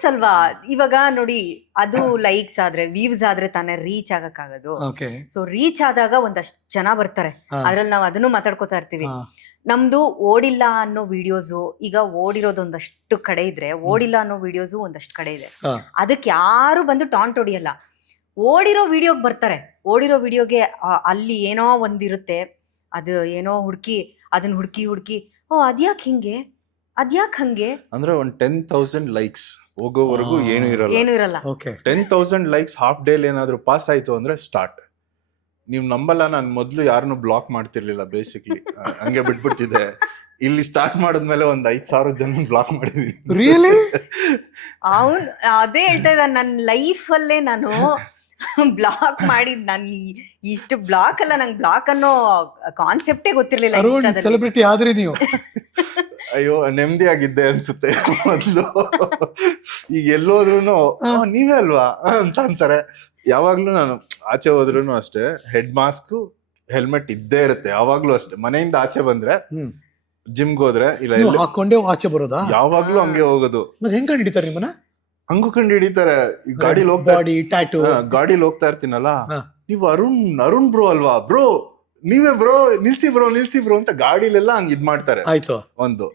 Course ಅಲ್ವಾ. ಇವಾಗ ನೋಡಿ, ಅದು ಲೈಕ್ಸ್ ಆದ್ರೆ ವ್ಯೂಸ್ ಆದ್ರೆ ತಾನೇ ರೀಚ್ ಆಗಕ್ಕಾಗೋದು. ಸೊ ರೀಚ್ ಆದಾಗ ಒಂದಷ್ಟು ಜನ ಬರ್ತಾರೆ, ಅದ್ರಲ್ಲಿ ನಾವು ಅದನ್ನು ಮಾತಾಡ್ಕೋತಾ ಇರ್ತೀವಿ. ನಮ್ದು ಓಡಿಲ್ಲ ಅನ್ನೋ ವಿಡಿಯೋಸು ಈಗ ಓಡಿರೋದೊಂದಷ್ಟು ಕಡೆ ಇದ್ರೆ, ಓಡಿಲ್ಲ ಅನ್ನೋ ವಿಡಿಯೋಸು ಒಂದಷ್ಟು ಕಡೆ ಇದೆ. ಅದಕ್ಕೆ ಯಾರು ಬಂದು ಟಾಂಟ್ ಹೊಡಿಯಲ್ಲ, ಓಡಿರೋ ವಿಡಿಯೋಗೆ ಬರ್ತಾರೆ. ಓಡಿರೋ ವಿಡಿಯೋಗೆ ಅಲ್ಲಿ ಏನೋ ಒಂದಿರುತ್ತೆ, ಅದು ಏನೋ ಅದನ್ನ ಹುಡುಕಿ ಅದ್ಯಾಕೆ ಹಿಂಗೆ, ಅದ್ಯಾಕೆ ಹಂಗೆ ಅಂದ್ರೆ ಒಂದ್ 10,000 ಲೈಕ್ಸ್ ಹೋಗೋವರೆಗೂ ಏನು ಇರಲ್ಲ. 10,000 ಲೈಕ್ಸ್ ಹಾಫ್ ಡೇಲಿ ಏನಾದ್ರು ಪಾಸ್ ಆಯ್ತು ಅಂದ್ರೆ ಸ್ಟಾರ್ಟ್. ನೀವ್ ನಂಬಲ್ಲ, ನಾನ್ ಮೊದ್ಲು ಯಾರನ್ನು ಬ್ಲಾಕ್ ಮಾಡ್ತಿರ್ಲಿಲ್ಲ. ಬೇಸಿಕ್ಲಿ ಹಂಗೆ ಬಿಟ್ಬಿಡ್ತಿದ್ದೆ. ಇಲ್ಲಿ ಸ್ಟಾರ್ಟ್ ಮಾಡಿದ್ಮೇಲೆ ಒಂದ್ 5,000 ಜನ ಬ್ಲಾಕ್ ಮಾಡಿದೀನಿ. ರಿಯಲಿ? ಅವನ್ ಅದೇ ಹೇಳ್ತಾ ಇದ್ದ, ನನ್ನ ಲೈಫಲ್ಲೇ ನಾನು ಬ್ಲಾಕ್ ಮಾಡಿದ್. ನಾನು ಇಷ್ಟು ಬ್ಲಾಕ್ ಅಲ್ಲ, ನಂಗೆ ಬ್ಲಾಕ್ ಅನ್ನೋ ಕಾನ್ಸೆಪ್ಟೇ ಗೊತ್ತಿರ್ಲಿಲ್ಲ. ಸೆಲೆಬ್ರಿಟಿ ಆದ್ರಿ ನೀವು? ಅಯ್ಯೋ, ನೆಮ್ಮದಿ ಆಗಿದ್ದೆ ಅನ್ಸುತ್ತೆ ಮೊದ್ಲು. ಈಗ ಎಲ್ಲೋದ್ರುನು ನೀವೇ ಅಲ್ವಾ ಅಂತ ಅಂತಾರೆ. ಯಾವಾಗ್ಲೂ ನಾನು ಆಚೆ ಹೋದ್ರುನು ಅಷ್ಟೇ, ಹೆಡ್ ಮಾಸ್ಕ್ ಹೆಲ್ಮೆಟ್ ಇದ್ದೇ ಇರುತ್ತೆ ಯಾವಾಗ್ಲೂ ಅಷ್ಟೇ. ಮನೆಯಿಂದ ಆಚೆ ಬಂದ್ರೆ, ಜಿಮ್ಗೆ ಹೋದ್ರೆ ಇಲ್ಲ ಹಾಕೊಂಡೇ ಆಚೆ ಬರೋದಾ? ಯಾವಾಗ್ಲೂ ಹಂಗೆ ಹೋಗೋದು. ಮತ್ತೆ ಹೆಂಗ್ ಕಂಡು ಹಿಡಿತಾರೆ ನಿಮ್ಮನ್ನ? ಹಂಗೂ ಕಂಡು ಹಿಡಿತಾರೆ. ಗಾಡಿಲಿ ಹೋಗ್ತಾ ಇರ್ತೀನಲ್ಲ, ನೀವು ಅರುಣ್ ಬ್ರೋ ಅಲ್ವಾ ಬ್ರೋ, ನೀವೇ ಬ್ರೋ, ನಿಲ್ಸಿ ಬ್ರೋ ಅಂತ ಗಾಡಿಲೆಲ್ಲ ಹಂಗ್ ಇದ್ ಮಾಡ್ತಾರೆ. ಆಯ್ತು. ಒಂದು